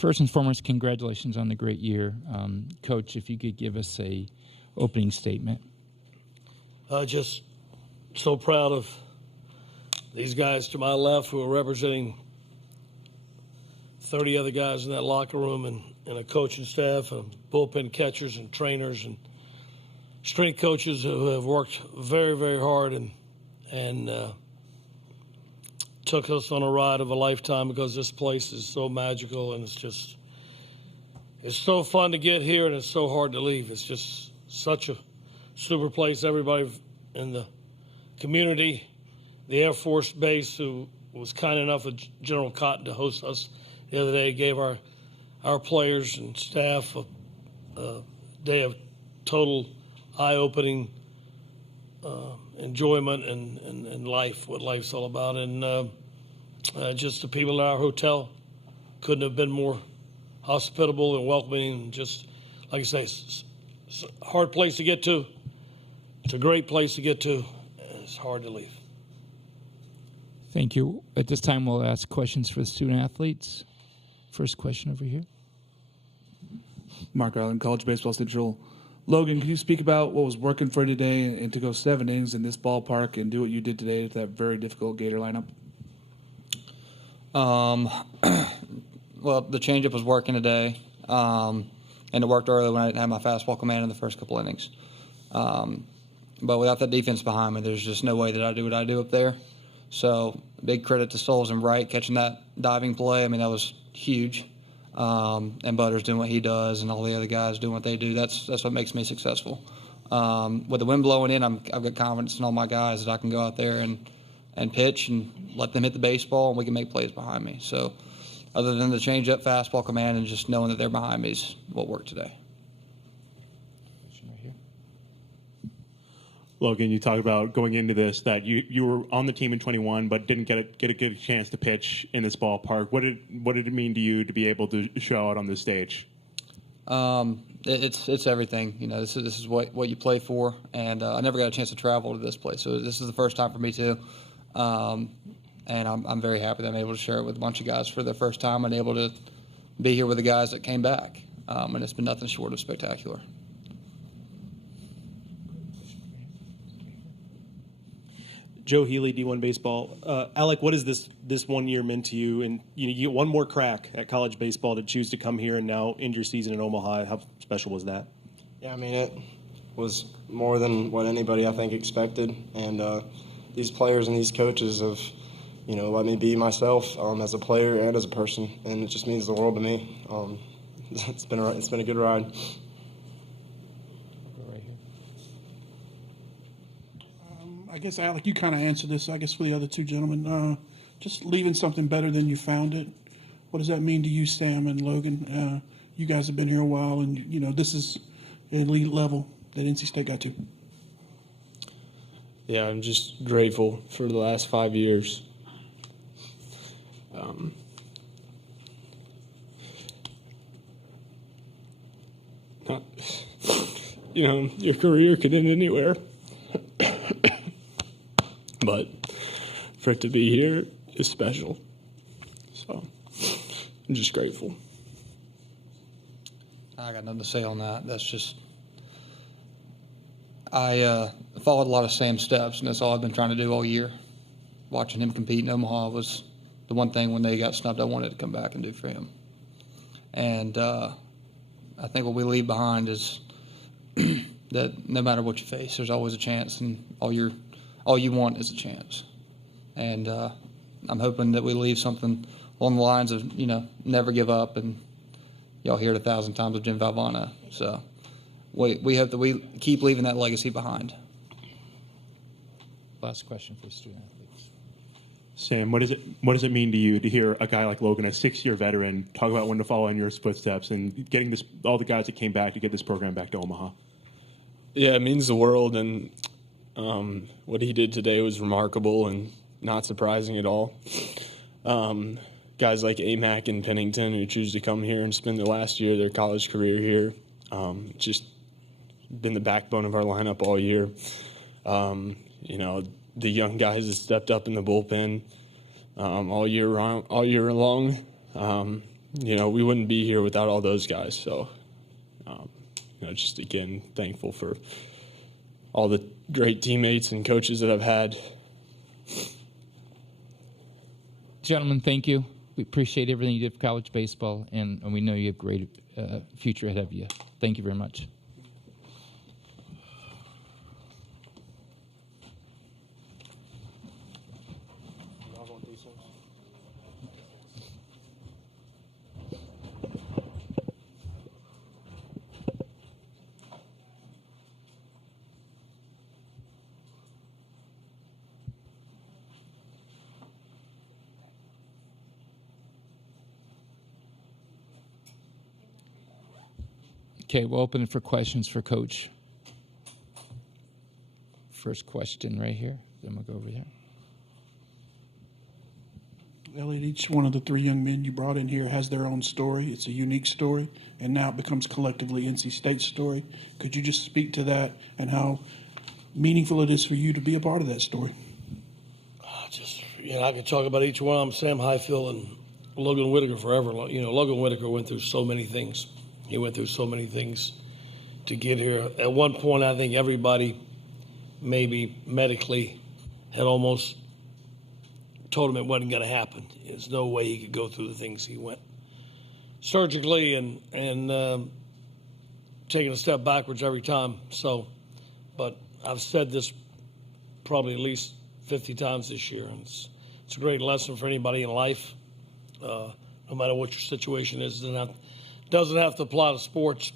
First and foremost, congratulations on the great year. Coach, if you could give us a opening statement. Just so proud of these guys to my left who are representing 30 other guys in that locker room and a coaching staff and bullpen catchers and trainers and strength coaches who have worked very, very hard and took us on a ride of a lifetime because this place is so magical and it's so fun to get here and it's so hard to leave. It's just such a super place. Everybody in the community, the Air Force Base, who was kind enough of General Cotton to host us the other day, gave our players and staff a day of total eye-opening enjoyment and life, what life's all about. And just the people at our hotel couldn't have been more hospitable and welcoming. And just, like I say, it's a hard place to get to. It's a great place to get to. And it's hard to leave. Thank you. At this time, we'll ask questions for the student athletes. First question over here. Mark Allen, College Baseball Central. Logan, can you speak about what was working for you today and to go 7 innings in this ballpark and do what you did today with that very difficult Gator lineup? Well, the changeup was working today, and it worked early when I didn't have my fastball command in the first couple innings. But without that defense behind me, there's just no way that I do what I do up there. So big credit to Souls and Wright catching that diving play. I mean, that was huge. And Butters doing what he does and all the other guys doing what they do. That's what makes me successful. With the wind blowing in, I've got confidence in all my guys that I can go out there and pitch and let them hit the baseball and we can make plays behind me. So other than the change-up fastball command and just knowing that they're behind me is what worked today. Logan, you talked about going into this that you were on the team in 21, but didn't get a good chance to pitch in this ballpark. What did it mean to you to be able to show out on this stage? It's everything. You know, this is what you play for, and I never got a chance to travel to this place, so this is the first time for me too. And I'm very happy that I'm able to share it with a bunch of guys for the first time and able to be here with the guys that came back. And it's been nothing short of spectacular. Joe Healy, D1 Baseball. Alec, what has this 1 year meant to you? And you get one more crack at college baseball to choose to come here and now end your season in Omaha. How special was that? Yeah, I mean, it was more than what anybody, I think, expected. And these players and these coaches have, let me be myself as a player and as a person. And it just means the world to me. It's been a good ride. I guess, Alec, you kind of answered this, I guess, for the other two gentlemen. Just leaving something better than you found it. What does that mean to you, Sam and Logan? You guys have been here a while, and, this is an elite level that NC State got to. Yeah, I'm just grateful for the last 5 years. Your career could end anywhere. But for it to be here is special. So I'm just grateful. I got nothing to say on that. That's just I followed a lot of Sam's steps, and that's all I've been trying to do all year. Watching him compete in Omaha was the one thing when they got snubbed I wanted to come back and do for him. And I think what we leave behind is that no matter what you face, there's always a chance, and all you want is a chance. And I'm hoping that we leave something along the lines of, never give up. And y'all hear it 1,000 times with Jim Valvano. So we hope that we keep leaving that legacy behind. Last question for the student athletes. Sam, what does it mean to you to hear a guy like Logan, a 6-year veteran, talk about when to follow in your footsteps and getting all the guys that came back to get this program back to Omaha? Yeah, it means the world, and what he did today was remarkable and not surprising at all. Guys like Amac and Pennington who choose to come here and spend the last year of their college career here, just been the backbone of our lineup all year. The young guys that stepped up in the bullpen all year long. we wouldn't be here without all those guys. So, just again, thankful for all the great teammates and coaches that I've had. Gentlemen, thank you. We appreciate everything you did for college baseball, and we know you have a great future ahead of you. Thank you very much. Okay, we'll open it for questions for Coach. First question right here. Then we'll go over here. Elliott, each one of the three young men you brought in here has their own story. It's a unique story, and now it becomes collectively NC State's story. Could you just speak to that and how meaningful it is for you to be a part of that story? I could talk about each one of them, Sam Highfill and Logan Whitaker forever. Logan Whitaker went through so many things. He went through so many things to get here. At one point, I think everybody, maybe medically, had almost told him it wasn't going to happen. There's no way he could go through the things he went surgically and taking a step backwards every time. So, but I've said this probably at least 50 times this year, and it's a great lesson for anybody in life. No matter what your situation is, doesn't have to apply to sports.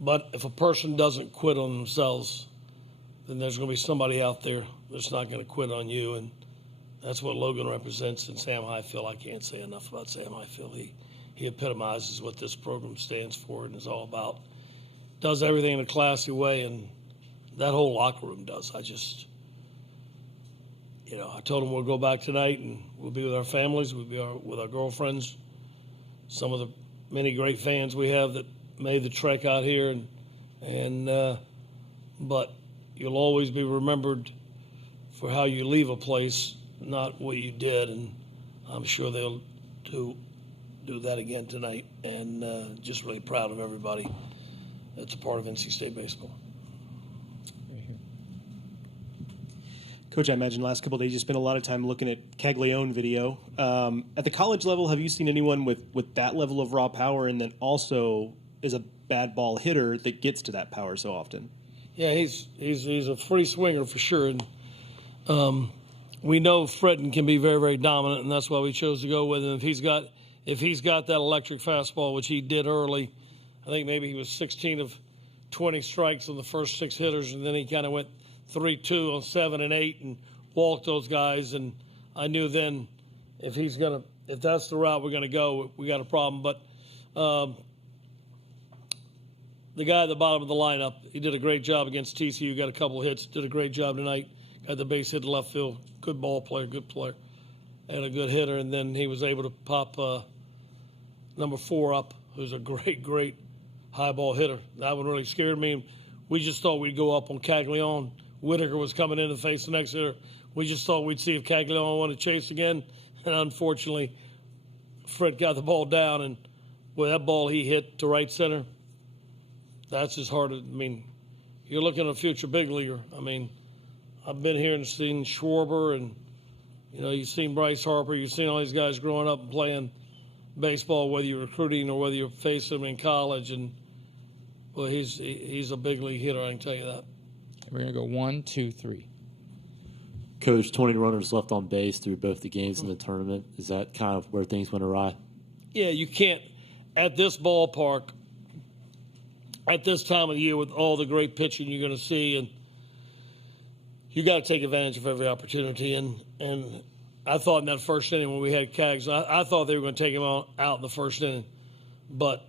But if a person doesn't quit on themselves, then there's going to be somebody out there that's not going to quit on you, and that's what Logan represents. And Sam Highfill, I can't say enough about Sam Highfill. He epitomizes what this program stands for and is all about. Does everything in a classy way, and that whole locker room does. I told him we'll go back tonight and we'll be with our families, we'll be with our girlfriends, some of the many great fans we have that made the trek out here, but you'll always be remembered for how you leave a place, not what you did, and I'm sure they'll do that again tonight, and just really proud of everybody that's a part of NC State baseball. Coach, I imagine the last couple of days you spent a lot of time looking at Caglione video. At the college level, have you seen anyone with that level of raw power, and then also is a bad ball hitter that gets to that power so often? Yeah, he's a free swinger for sure. And we know Fredden can be very, very dominant, and that's why we chose to go with him. If he's got that electric fastball, which he did early, I think maybe he was 16 of 20 strikes on the first 6 hitters, and then he kind of went 3-2 on 7 and 8 and walked those guys. And I knew then if that's the route we're going to go, we got a problem. But the guy at the bottom of the lineup, he did a great job against TCU, got a couple of hits, did a great job tonight, got the base hit to left field, good ball player, good player, and a good hitter. And then he was able to pop number 4 up, who's a great, great high ball hitter. That one really scared me. We just thought we'd go up on Caglione. Whitaker was coming in to face the next hitter. We just thought we'd see if Caglione wanted to chase again. And unfortunately, Fred got the ball down, and with that ball he hit to right center, that's as hard as, you're looking at a future big leaguer. I've been here and seen Schwarber, and, you've seen Bryce Harper, you've seen all these guys growing up and playing baseball, whether you're recruiting or whether you're facing them in college. And, well, he's a big league hitter, I can tell you that. We're going to go 1, 2, 3. Coach, 20 runners left on base through both the games and the tournament. Is that kind of where things went awry? Yeah, you can't, at this ballpark, at this time of the year with all the great pitching you're going to see, and you got to take advantage of every opportunity. And I thought in that first inning when we had Cags, I thought they were going to take him out in the first inning. But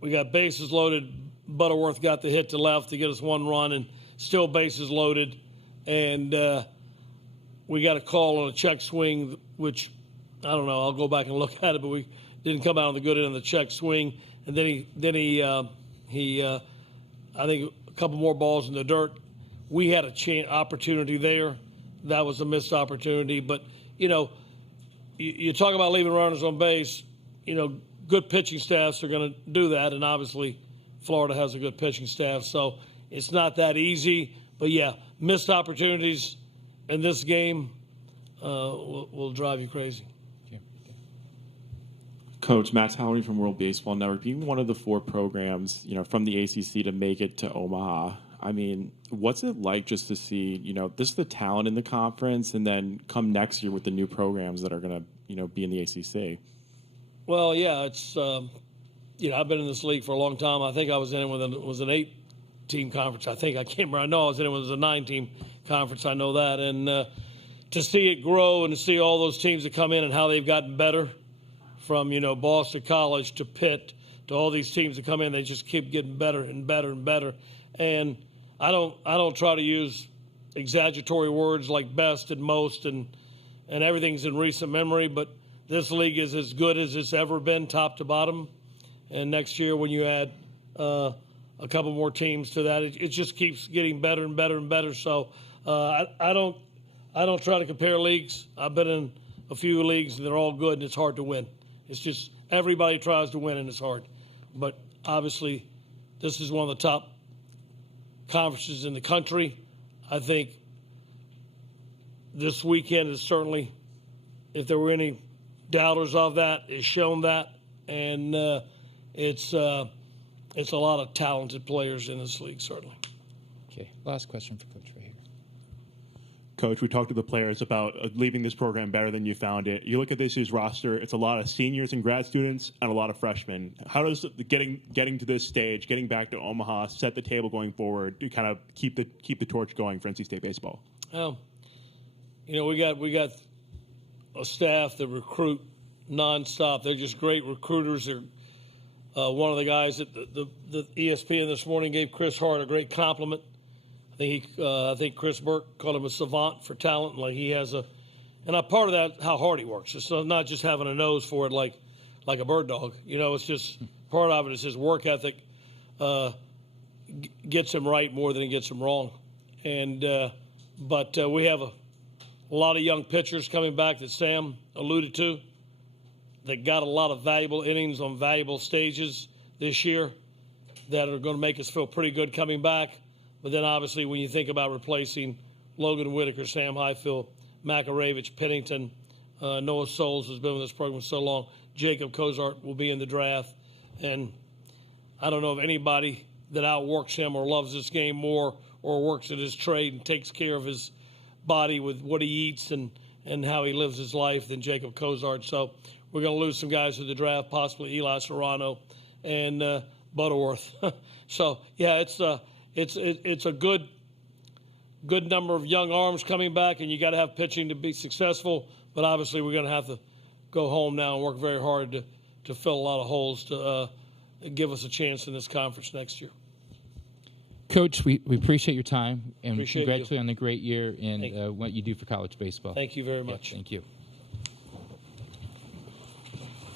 we got bases loaded. Butterworth got the hit to left to get us 1 run, and still bases loaded. And we got a call on a check swing, which, I don't know, I'll go back and look at it, but we didn't come out on the good end of the check swing. And then he I think a couple more balls in the dirt. We had a opportunity there. That was a missed opportunity. But, you talk about leaving runners on base. good pitching staffs are going to do that, and obviously Florida has a good pitching staff, so it's not that easy. But, yeah, missed opportunities in this game will drive you crazy. Coach, Matt Towery from World Baseball Network, being one of the 4 programs, from the ACC to make it to Omaha, I mean, what's it like just to see, this is the talent in the conference, and then come next year with the new programs that are going to, be in the ACC? Well, yeah, it's I've been in this league for a long time. I think I was in it when it was an 8-team conference. I can't remember. I know I was in it when it was a 9-team conference. I know that, and to see it grow and to see all those teams that come in and how they've gotten better. From Boston College to Pitt to all these teams that come in, they just keep getting better and better and better. And I don't try to use exaggeratory words like best and most and everything's in recent memory. But this league is as good as it's ever been, top to bottom. And next year, when you add a couple more teams to that, it just keeps getting better and better and better. So I don't try to compare leagues. I've been in a few leagues and they're all good and it's hard to win. It's just everybody tries to win and it's hard. But obviously, this is one of the top conferences in the country. I think this weekend is certainly, if there were any doubters of that, is shown that. And it's a lot of talented players in this league, certainly. Okay, last question for Coach right here. Coach, we talked to the players about leaving this program better than you found it. You look at this year's roster; it's a lot of seniors and grad students, and a lot of freshmen. How does getting to this stage, getting back to Omaha, set the table going forward to kind of keep the torch going for NC State baseball? We got a staff that recruit nonstop. They're just great recruiters. They're one of the guys that the ESPN this morning gave Chris Hart a great compliment. I think Chris Burke called him a savant for talent. Like he has and a part of that how hard he works. It's not just having a nose for it like a bird dog. It's just part of it is his work ethic gets him right more than he gets him wrong. And but we have a lot of young pitchers coming back that Sam alluded to that got a lot of valuable innings on valuable stages this year that are going to make us feel pretty good coming back. But then, obviously, when you think about replacing Logan, Whitaker, Sam Highfill, Makarewicz, Pennington, Noah Souls, who's been with this program so long, Jacob Cozart will be in the draft. And I don't know of anybody that outworks him or loves this game more or works at his trade and takes care of his body with what he eats and how he lives his life than Jacob Cozart. So we're going to lose some guys to the draft, possibly Eli Serrano and Butterworth. So, yeah, it's a good number of young arms coming back, and you got to have pitching to be successful. But obviously, we're going to have to go home now and work very hard to fill a lot of holes to give us a chance in this conference next year. Coach, we appreciate your time and Appreciate congratulate you. you on the great year and what you do for college baseball. Thank you very much. Yeah, thank you.